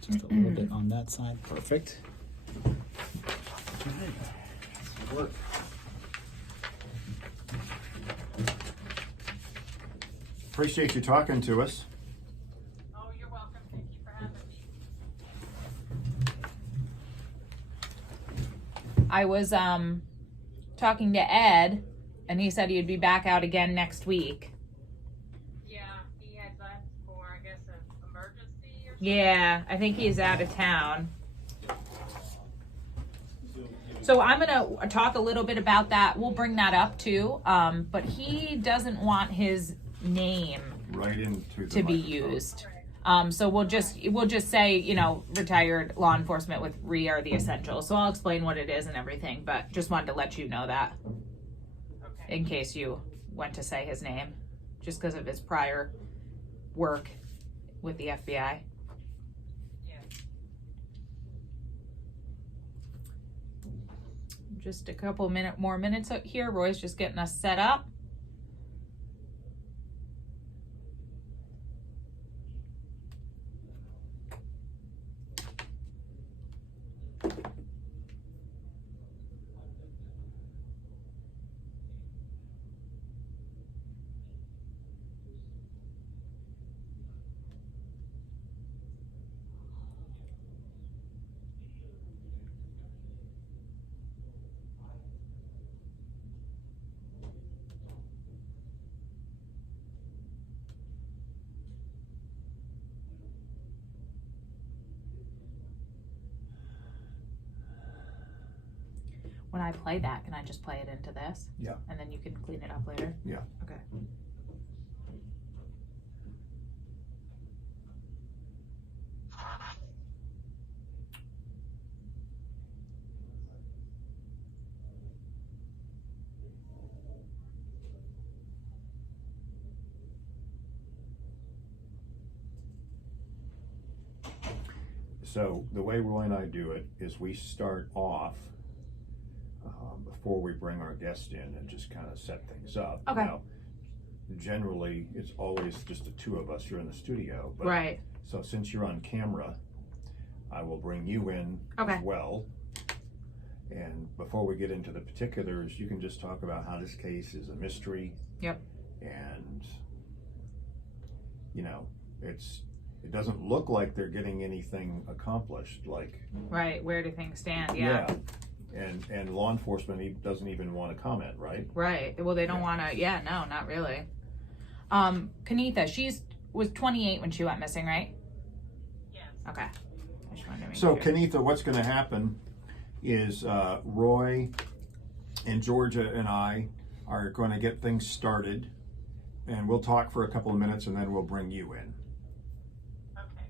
just a little bit on that side. Perfect. Okay. Let's work. Appreciate you talking to us. Oh, you're welcome. Thank you for having me. I was talking to Ed, and he said he'd be back out again next week. Yeah, he had left for, I guess, an emergency or something. Yeah, I think he's out of town. So I'm gonna talk a little bit about that. We'll bring that up too. But he doesn't want his name Right into the to be microphone. used. So we'll just say, you know, retired law enforcement with RE are the essentials. So I'll explain what it is and everything, but just wanted to let you know that Okay. in case you went to say his name, just because of his prior work with the FBI. Yeah. Just a couple more minutes out here. Roy's just getting us set up. When I play that, can I just play it into this? Yeah. And then you can clean it up later? Yeah. Okay. So the way Roy and I do it is we start off before we bring our guest in and just kind of set things up. Okay. Now, generally, it's always just the two of us here in the studio. But, Right. So since you're on camera, I will bring you in Okay. as well. And before we get into the particulars, you can just talk about how this case is a mystery. Yep. And, you know, it doesn't look like they're getting anything accomplished. Like, Right. Where do things stand? Yeah. And law enforcement doesn't even want to comment, right? Right. Well, they don't Yeah. want to. Yeah. No, not really. Kanitha, was 28 when she went missing, right? Yes. Okay. I just wanted to make So, sure. Kanitha, what's going to happen is Roy and Georgia and I are going to get things started, and we'll talk for a couple of minutes, and then we'll bring you in Okay.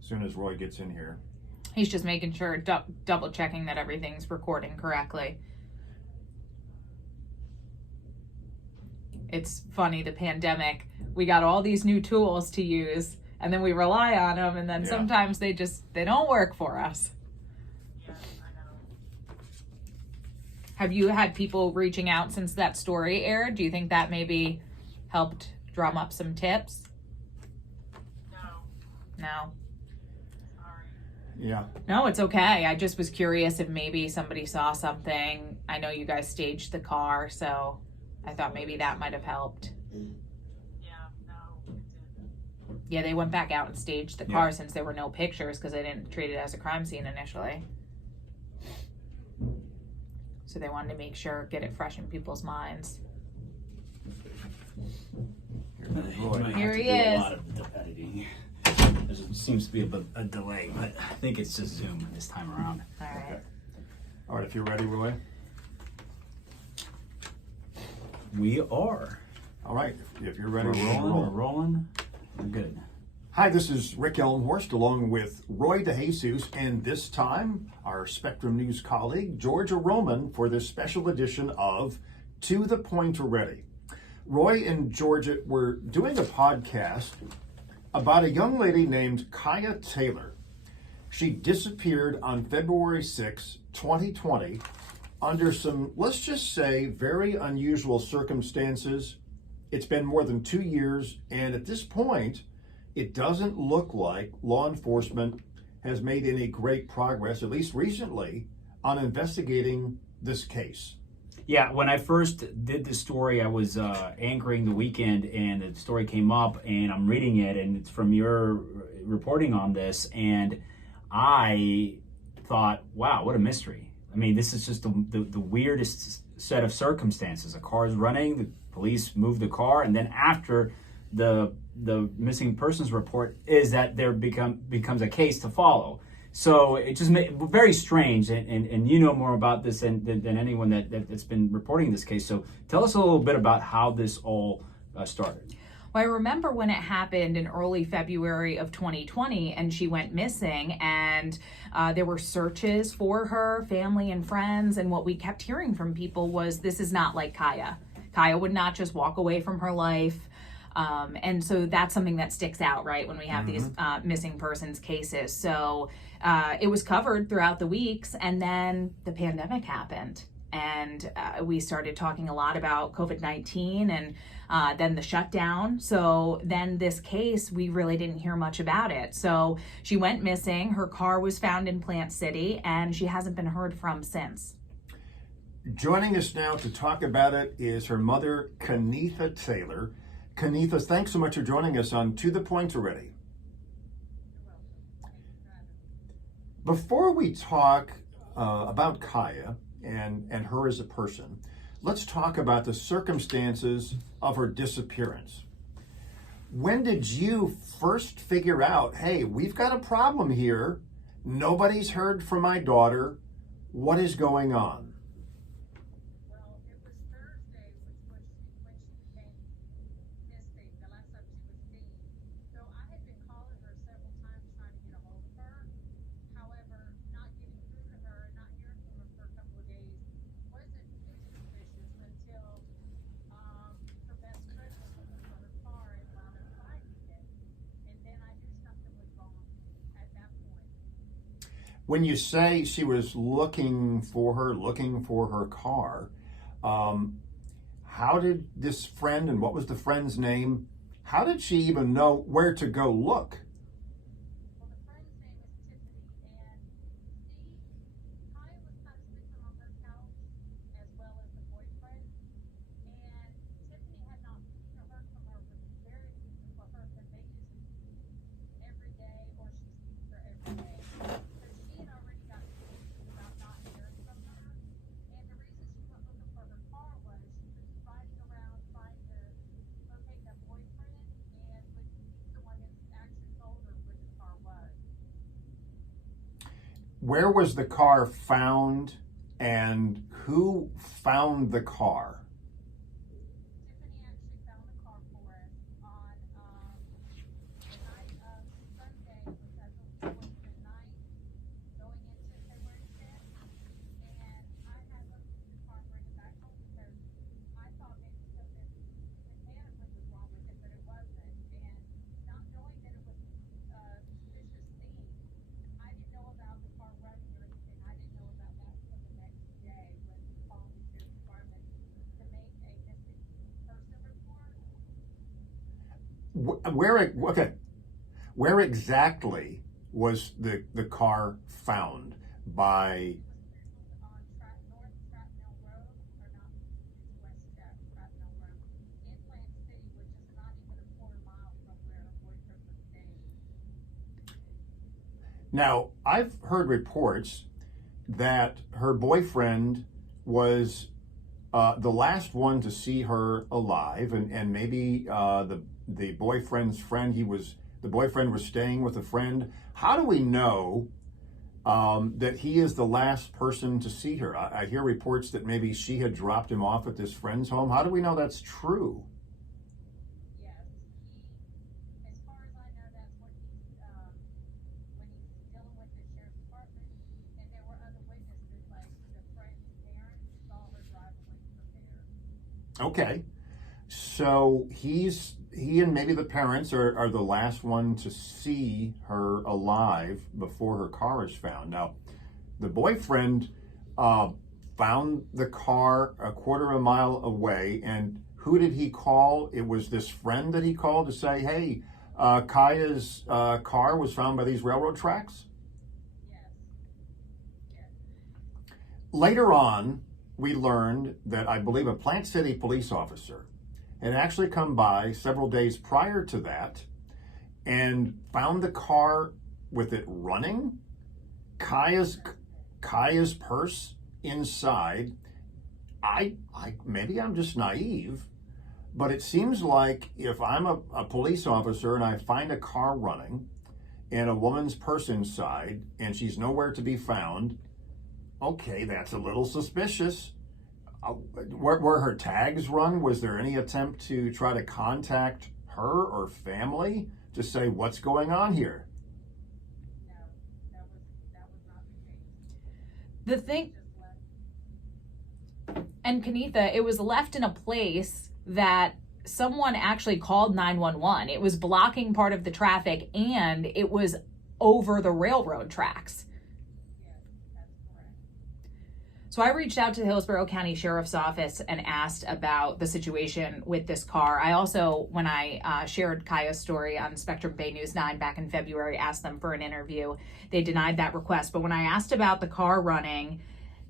as soon as Roy gets in here. He's just making sure, double checking that everything's recording correctly. It's funny, the pandemic, we got all these new tools to use, and then we rely on them, and then Yeah. sometimes they don't work for us. Yeah, I know. Have you had people reaching out since that story aired? Do you think that maybe helped drum up some tips? No. No. Sorry. Yeah. No, it's okay. I just was curious if maybe somebody saw something. I know you guys staged the car, so I thought maybe that might have helped. Yeah, no, it didn't. Yeah, they went back out and staged the Yeah. car since there were no pictures because they didn't treat it as a crime scene initially. So they wanted to make sure, get it fresh in people's minds. Here's You Roy. might Here have to he do is. a lot of the editing. There seems to be a delay, but I think it's just Zoom this time around. All right. Okay. All right, if you're ready, Roy. We are. All right, if you're ready, We're we'll rolling. roll. We're rolling. We're good. Hi, this is Rick Elmhorst along with Roy DeJesus, and this time our Spectrum News colleague Georgia Roman for this special edition of To the Point Already. Roy and Georgia were doing a podcast about a young lady named Kaya Taylor. She disappeared on February 6, 2020, under some, let's just say, very unusual circumstances. It's been more than 2 years, and at this point, it doesn't look like law enforcement has made any great progress, at least recently, on investigating this case. Yeah, when I first did the story, I was anchoring the weekend, and the story came up, and I'm reading it, and it's from your reporting on this, and I thought, wow, what a mystery. I mean, this is just the weirdest set of circumstances. A car is running, the police move the car, and then after the missing persons report is that there becomes a case to follow. So it just made very strange, and you know more about this than anyone that's been reporting this case. So tell us a little bit about how this all started. Well, I remember when it happened in early February of 2020, and she went missing, and there were searches for her, family and friends, and what we kept hearing from people was, this is not like Kaya. Kaya would not just walk away from her life. And so that's something that sticks out, right, when we have these missing persons cases. So it was covered throughout the weeks, and then the pandemic happened. And we started talking a lot about COVID-19 and then the shutdown. So then this case, we really didn't hear much about it. So she went missing. Her car was found in Plant City, and she hasn't been heard from since. Joining us now to talk about it is her mother, Kenetha Taylor. Kenetha, thanks so much for joining us on To the Point Already. Before we talk about Kaya and her as a person, let's talk about the circumstances of her disappearance. When did you first figure out, hey, we've got a problem here, nobody's heard from my daughter, what is going on? Well, it was Thursday, which was when she became missing, the last time she was seen. So I had been calling her several times trying to get a hold of her. However, not getting through to her and not hearing from her for a couple of days wasn't too suspicious until her best friend was looking for her car and wound up finding it. And then I knew something was wrong at that point. When you say she was looking for her car, how did this friend, and what was the friend's name, how did she even know where to go look? Well, the friend's name is Tiffany, and Kaya was kind of sleeping on her couch as well as the boyfriend. And Tiffany had not seen or heard from her, which is very unusual for her because they usually speak every day or she sees her every day. So she had already got confused about not hearing from her. And the reason she went looking for her car was she was riding around trying to locate that boyfriend, and he's the one that actually told her where the car was. Where was the car found, and who found the car? Tiffany actually found the car for us on the night of Sunday, which I believe was the night going into February 5th. And I had looked at the car and bring it back home because I thought maybe something mechanically was wrong with it, but it wasn't. And not knowing that it was a suspicious thing, I didn't know about the car running or anything. I didn't know about that until the next day when we called the sheriff's department to make a missing person report. Where exactly was the car found by? On North Trapnell Road, or not, it's West Trapnell Road, in Plant City, which is not even a quarter mile from where her boyfriend was staying. Now, I've heard reports that her boyfriend was the last one to see her alive, and maybe the boyfriend's friend, the boyfriend was staying with a friend. How do we know that he is the last person to see her? I hear reports that maybe she had dropped him off at this friend's home. How do we know that's true? Yes, as far as I know, that's what when he's dealing with the sheriff's department, and there were other witnesses, like the friend's parents saw her drive away from there. Okay. So he and maybe the parents are the last one to see her alive before her car is found. Now, the boyfriend found the car a quarter of a mile away, and who did he call? It was this friend that he called to say, hey, Kaya's car was found by these railroad tracks? Yes. Yes. Later on, we learned that I believe a Plant City police officer had actually come by several days prior to that and found the car with it running, Kaya's purse inside. I maybe I'm just naive, but it seems like if I'm a police officer and I find a car running and a woman's purse inside and she's nowhere to be found, okay, that's a little suspicious. Were her tags run? Was there any attempt to try to contact her or family to say what's going on here? No, that was not the case. The thing, Just left. and Kanitha, it was left in a place that someone actually called 911. It was blocking part of the traffic and it was over the railroad tracks. Yes, that's correct. So I reached out to the Hillsborough County Sheriff's Office and asked about the situation with this car. I also, when I shared Kaya's story on Spectrum Bay News 9 back in February, asked them for an interview. They denied that request. But when I asked about the car running,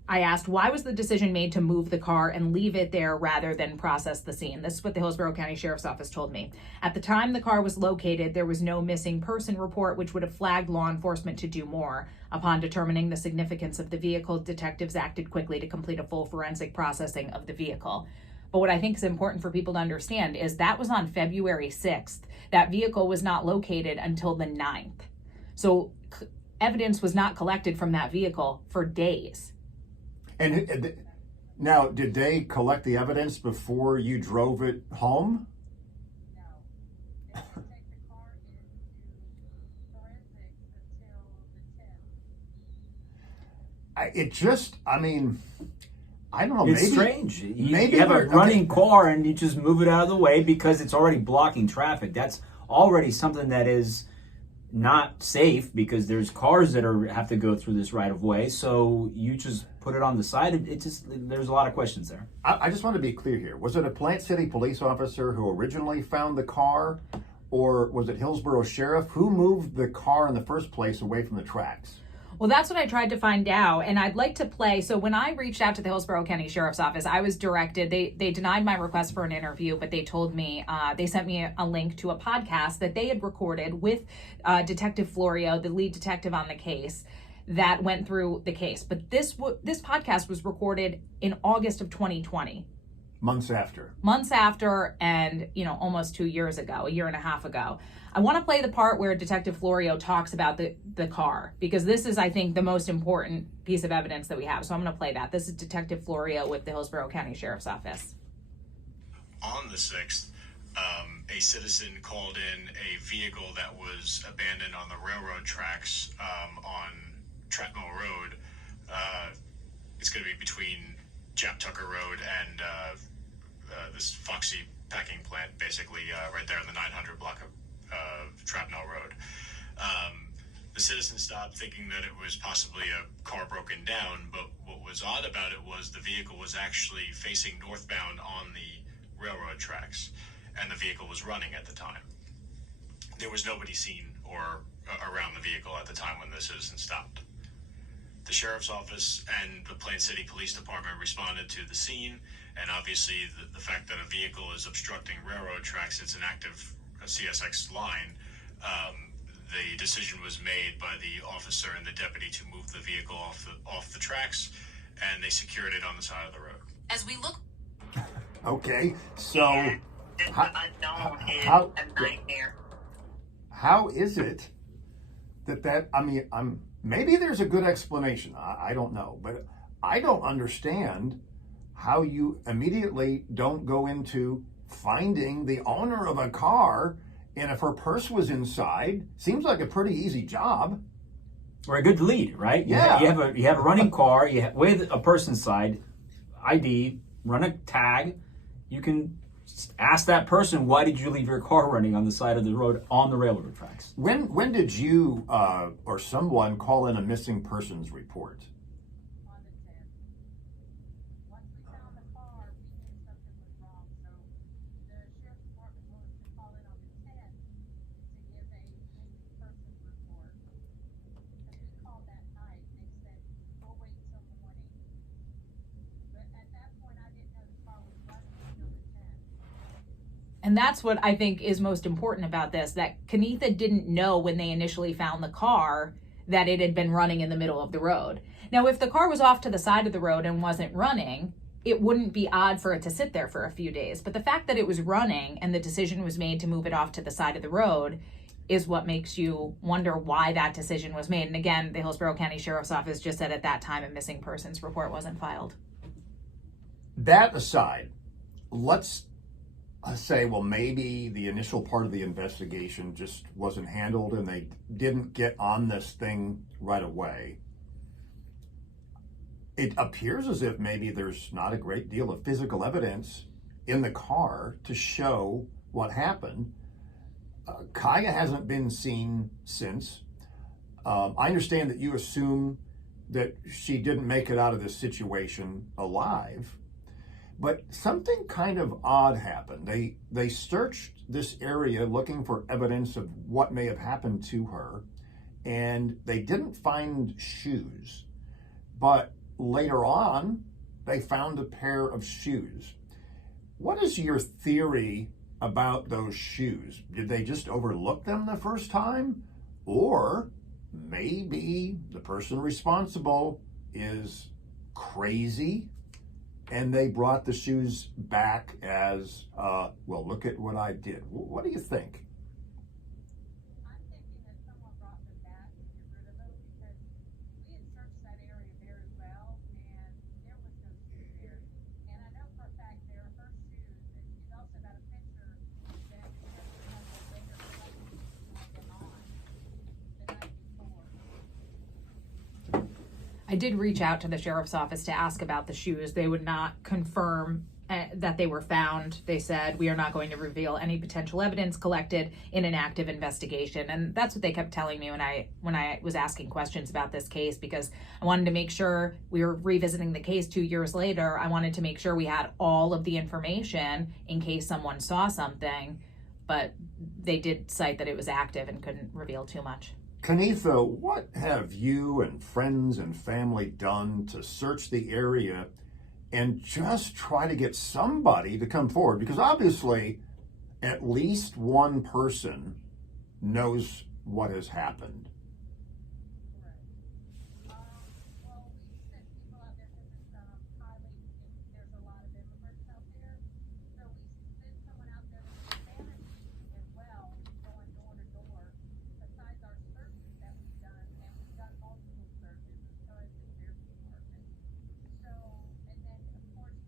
I asked, why was the decision made to move the car and leave it there rather than process the scene? This is what the Hillsborough County Sheriff's Office told me. At the time the car was located, there was no missing person report, which would have flagged law enforcement to do more. Upon determining the significance of the vehicle, detectives acted quickly to complete a full forensic processing of the vehicle. But what I think is important for people to understand is that was on February 6th. That vehicle was not located until the 9th. So evidence was not collected from that vehicle for days. And now, did they collect the evidence before you drove it home? No. They didn't take the car into forensics until the 10th. I don't know. It's maybe strange. maybe You have a we're- running car and you just move it out of the way because it's already blocking traffic. That's already something that is not safe because there's cars that have to go through this right of way. So you just put it on the side. There's a lot of questions there. I just want to be clear here. Was it a Plant City police officer who originally found the car, or was it Hillsborough Sheriff? Who moved the car in the first place away from the tracks? Well, that's what I tried to find out, and I'd like to play. So when I reached out to the Hillsborough County Sheriff's Office, I was directed, they denied my request for an interview, but they told me, they sent me a link to a podcast that they had recorded with Detective Florio, the lead detective on the case, that went through the case. But this podcast was recorded in August of 2020. Months after. And almost 2 years ago, a year and a half ago. I want to play the part where Detective Florio talks about the car, because this is, I think, the most important piece of evidence that we have. So I'm going to play that. This is Detective Florio with the Hillsborough County Sheriff's Office. On the 6th, a citizen called in a vehicle that was abandoned on the railroad tracks on Trapmill Road. It's going to be between Jap Tucker Road and this Foxy packing plant, basically right there in the 900 block of Trapmill Road. The citizen stopped thinking that it was possibly a car broken down, but what was odd about it was the vehicle was actually facing northbound on the railroad tracks, and the vehicle was running at the time. There was nobody seen or around the vehicle at the time when the citizen stopped. The Sheriff's Office and the Plant City Police Department responded to the scene, and obviously the fact that a vehicle is obstructing railroad tracks, it's an active CSX line, the decision was made by the officer and the deputy to move the vehicle off the tracks, and they secured it on the side of the road. As we look, Okay, so This How- unknown is how- a nightmare. how is it that maybe there's a good explanation. I don't know, but I don't understand how you immediately don't go into finding the owner of a car, and if her purse was inside, seems like a pretty easy job. Or a good lead, right? Yeah. You have a running car with a person side, ID, run a tag. You can ask that person, why did you leave your car running on the side of the road on the railroad tracks? When did you or someone call in a missing persons report? On the 10th. Once we found the car, we knew something was wrong, so the sheriff's department told us to call in on the 10th to And that's what I think is most important about this, that Kenitha didn't know when they initially found the car that it had been running in the middle of the road. Now, if the car was off to the side of the road and wasn't running, it wouldn't be odd for it to sit there for a few days. But the fact that it was running and the decision was made to move it off to the side of the road is what makes you wonder why that decision was made. And again, the Hillsborough County Sheriff's Office just said at that time a missing persons report wasn't filed. That aside, let's say, well, maybe the initial part of the investigation just wasn't handled and they didn't get on this thing right away. It appears as if maybe there's not a great deal of physical evidence in the car to show what happened. Kaya hasn't been seen since. I understand that you assume that she didn't make it out of this situation alive, but something kind of odd happened. They searched this area looking for evidence of what may have happened to her, and they didn't find shoes. But later on, they found a pair of shoes. What is your theory about those shoes? Did they just overlook them the first time? Or maybe the person responsible is crazy and they brought the shoes back as, well, look at what I did. What do you think? I'm thinking that someone brought them back to get rid of them because we had searched that area very well and there was no shoe there. And I know for a fact they were her shoes, and she's also got a picture that the sheriff has a later collection of them on the night before. I did reach out to the sheriff's office to ask about the shoes. They would not confirm that they were found. They said, we are not going to reveal any potential evidence collected in an active investigation. And that's what they kept telling me when I was asking questions about this case, because I wanted to make sure we were revisiting the case 2 years later. I wanted to make sure we had all of the information in case someone saw something, but they did cite that it was active and couldn't reveal too much. Kenitha, what have you and friends and family done to search the area and just try to get somebody to come forward? Because obviously, at least one person knows what has happened. Well, we sent people out there because it's highly, there's a lot of immigrants out there. So we sent someone out there to Spanish as well, going door to door, besides our searches that we've done, and we've done multiple searches, and so has the sheriff's department. So, and then, of course,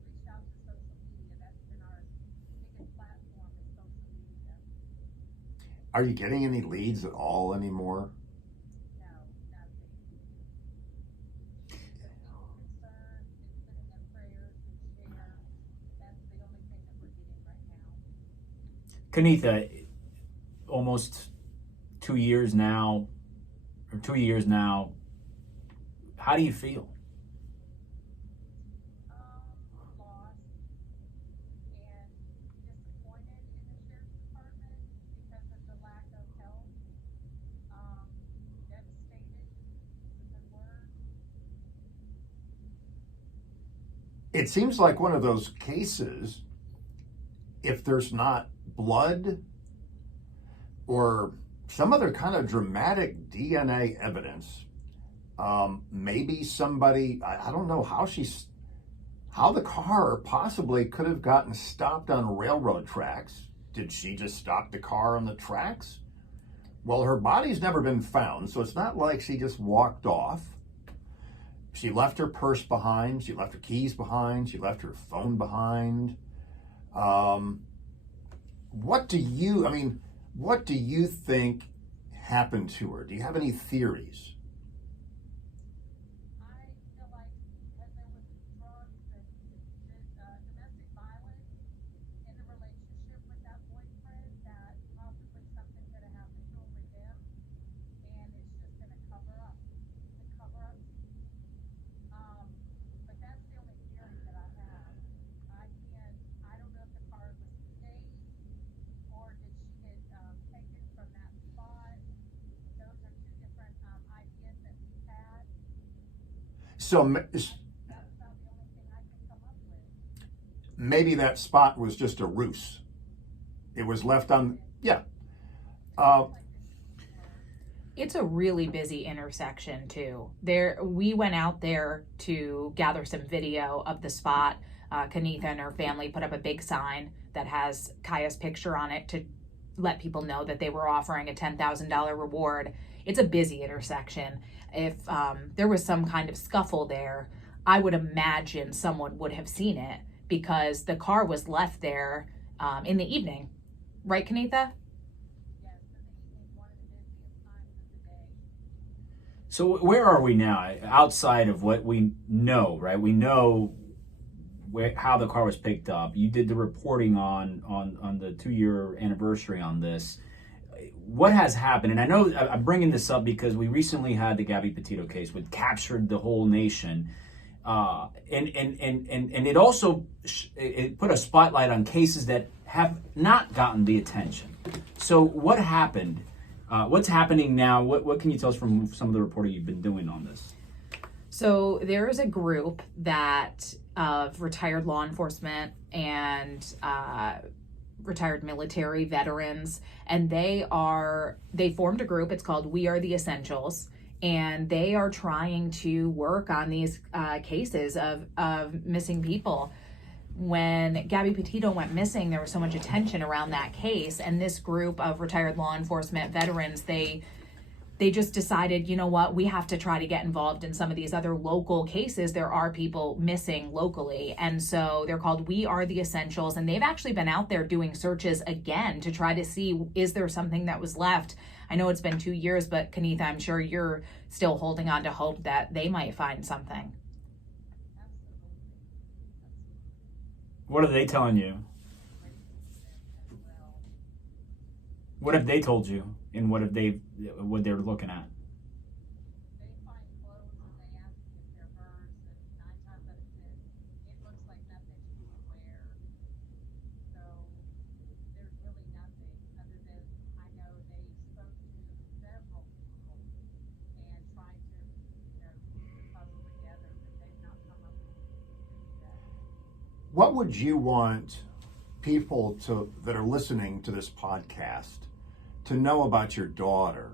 reached out to social media. That's been our biggest platform, is social media. Are you getting any leads at all anymore? No, nothing. People concerned, it's been in their prayers and share. That's the only thing that we're getting right now. Kenitha, almost 2 years now, how do you feel? Lost and disappointed in the sheriff's department because of the lack of help. Devastated is a good word. It seems like one of those cases, if there's not blood or some other kind of dramatic DNA evidence, maybe somebody, I don't know how the car possibly could have gotten stopped on railroad tracks. Did she just stop the car on the tracks? Well, her body's never been found, so it's not like she just walked off. She left her purse behind, she left her keys behind, she left her phone behind. What do you think happened to her? Do you have any theories? I feel like because there was drugs and domestic violence in the relationship with that boyfriend, that possibly something could have happened to him with them, and it's just been a cover-up. It's a cover-up. But that's the only theory that I have. I don't know if the car was staged or did she get taken from that spot. Those are two different ideas that we've had. So That's about the only thing I can come up with. maybe that spot was just a ruse. It was left on, yeah. Uh, It's a really busy intersection too. We went out there to gather some video of the spot. Kenitha and her family put up a big sign that has Kaya's picture on it to let people know that they were offering a $10,000 reward. It's a busy intersection. If there was some kind of scuffle there, I would imagine someone would have seen it because the car was left there in the evening. Right, Kenitha? So where are we now? Outside of what we know, right? We know how the car was picked up. You did the reporting on the 2-year anniversary on this. What has happened? And I know I'm bringing this up because we recently had the Gabby Petito case, which captured the whole nation, and it also it put a spotlight on cases that have not gotten the attention. So what happened? What's happening now? What can you tell us from some of the reporting you've been doing on this? So there is a group of retired law enforcement and retired military veterans, and they formed a group. It's called We Are the Essentials, and they are trying to work on these cases of missing people. When Gabby Petito went missing, there was so much attention around that case, and this group of retired law enforcement veterans, they just decided, you know what, we have to try to get involved in some of these other local cases. There are people missing locally, and so they're called We Are the Essentials, and they've actually been out there doing searches again to try to see, is there something that was left? I know it's been 2 years, but Kenitha, I'm sure you're still holding on to hope that they might find something. What are they telling you? What have they told you, and what they're looking at? They find clothes and they ask if they're hers, and 9 times out of 10, it looks like nothing she would wear. So there's really nothing other than I know they spoke to several people and tried to, keep the puzzle together, but they've not come up with anything yet. what would you want people that are listening to this podcast to know about your daughter?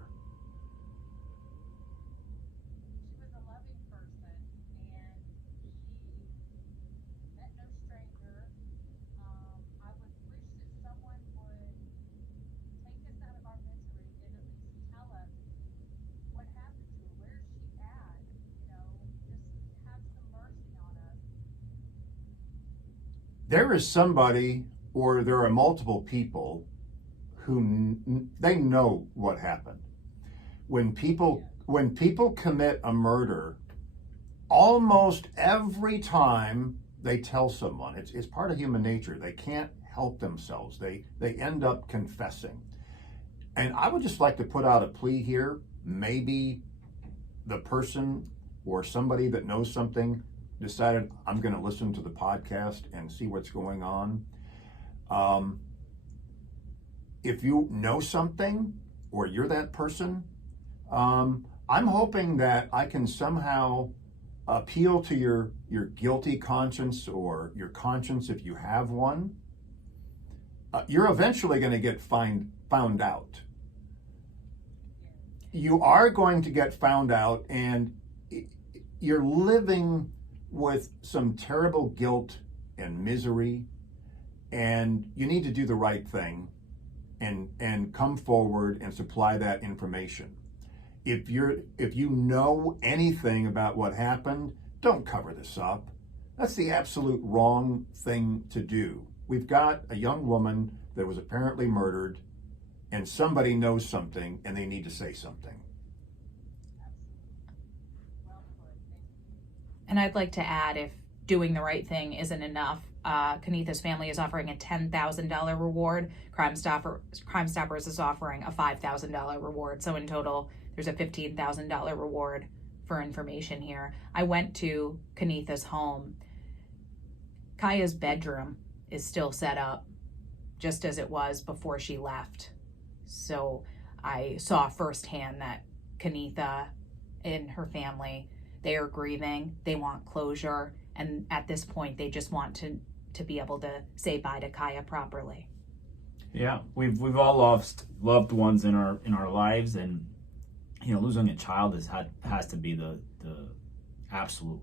She was a loving person, and she met no stranger. I would wish that someone would take us out of our misery and at least tell us what happened to her, where's she at, just have some mercy on us. There is somebody, or there are multiple people who they know what happened. When people commit a murder, almost every time they tell someone, it's part of human nature. They can't help themselves. They end up confessing. And I would just like to put out a plea here. Maybe the person or somebody that knows something decided, I'm going to listen to the podcast and see what's going on. If you know something or you're that person, I'm hoping that I can somehow appeal to your guilty conscience, or your conscience if you have one. You're eventually going to get found out. You are going to get found out, and you're living with some terrible guilt and misery, and you need to do the right thing and come forward and supply that information. If you know anything about what happened, don't cover this up. That's the absolute wrong thing to do. We've got a young woman that was apparently murdered, and somebody knows something and they need to say something. And I'd like to add, if doing the right thing isn't enough, Kenitha's family is offering a $10,000 reward. Crime Stoppers is offering a $5,000 reward. So in total, there's a $15,000 reward for information here. I went to Kenitha's home. Kaya's bedroom is still set up just as it was before she left. So I saw firsthand that Kenitha and her family, they are grieving, they want closure, and at this point they just want to to be able to say bye to Kaya properly. Yeah, we've all lost loved ones in our lives, and losing a child has to be the absolute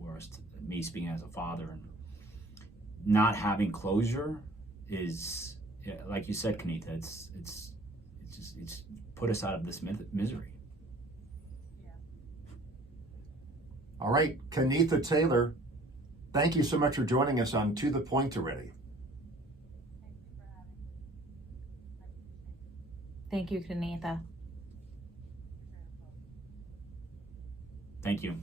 worst. Me speaking as a father, and not having closure is, like you said, Kenitha. It's put us out of this misery. All right, Kenitha Taylor, thank you so much for joining us on To the Point Already. Thank you, Kenitha. Thank you.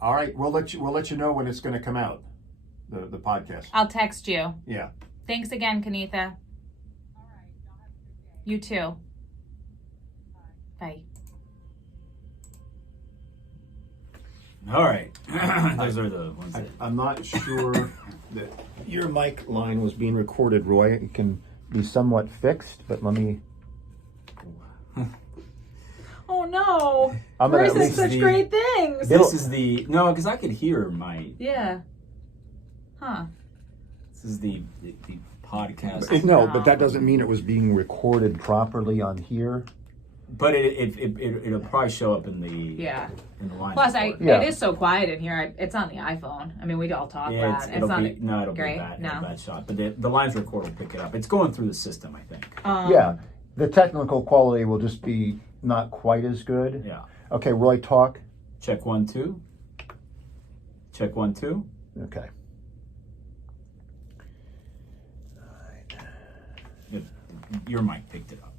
All right, we'll let you know when it's going to come out, the podcast. I'll text you. Yeah. Thanks again, Kenitha. All right, y'all have a good day. You too. Bye. Bye. All right, those are the ones that. I'm not sure that your mic line was being recorded, Roy. It can be somewhat fixed, but let me. Oh no! I'm gonna Roy at says least such the- great things. This is the because I could hear my. Yeah. Huh. This is the podcast. No, but that doesn't mean it was being recorded properly on here. But it'll probably show up in the in the line. Plus, report. Yeah. it is so quiet in here. It's on the iPhone. I mean, we all talk Yeah, loud. It's it'll not be it'll great. be a No. bad shot. But the lines record will pick it up. It's going through the system, I think. Yeah, the technical quality will just be not quite as good. Yeah. Okay, Roy, talk. Check 1 2. Check 1 2. Okay. If your mic picked it up.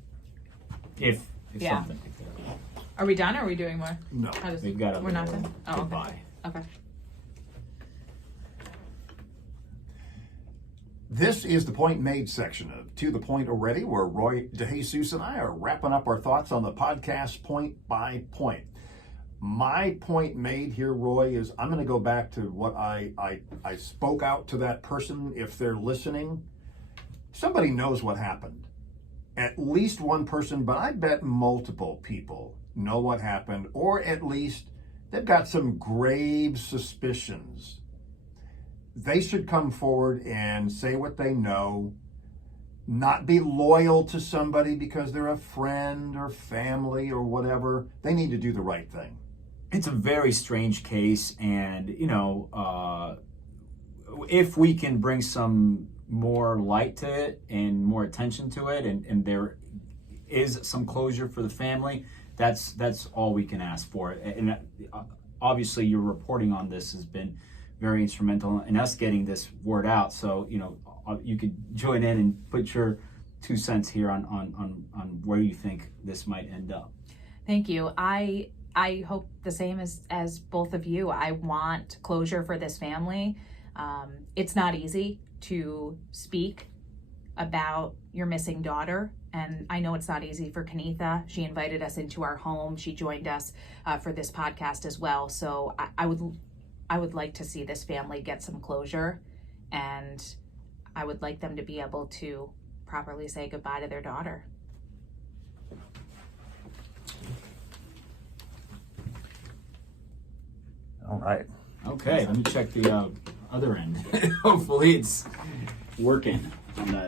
If Yeah. something picked it up. Are we done or are we doing more? No. I just- We've got a We're not little done? Oh, okay. goodbye. Okay. This is the Point Made section of To the Point Already, where Roy DeJesus and I are wrapping up our thoughts on the podcast point by point. My point made here, Roy, is I'm going to go back to what I spoke out to that person. If they're listening, somebody knows what happened. At least one person, but I bet multiple people know what happened, or at least they've got some grave suspicions. They should come forward and say what they know, not be loyal to somebody because they're a friend or family or whatever. They need to do the right thing. It's a very strange case, and if we can bring some more light to it and more attention to it, and there is some closure for the family, that's all we can ask for. And obviously, your reporting on this has been very instrumental in us getting this word out. So you could join in and put your 2 cents here on where you think this might end up. Thank you. I hope the same as both of you. I want closure for this family. It's not easy to speak about your missing daughter, and I know it's not easy for Kenitha. She invited us into our home. She joined us for this podcast as well. So I would like to see this family get some closure, and I would like them to be able to properly say goodbye to their daughter. All right. Okay, let me check the other end. Hopefully it's working on that.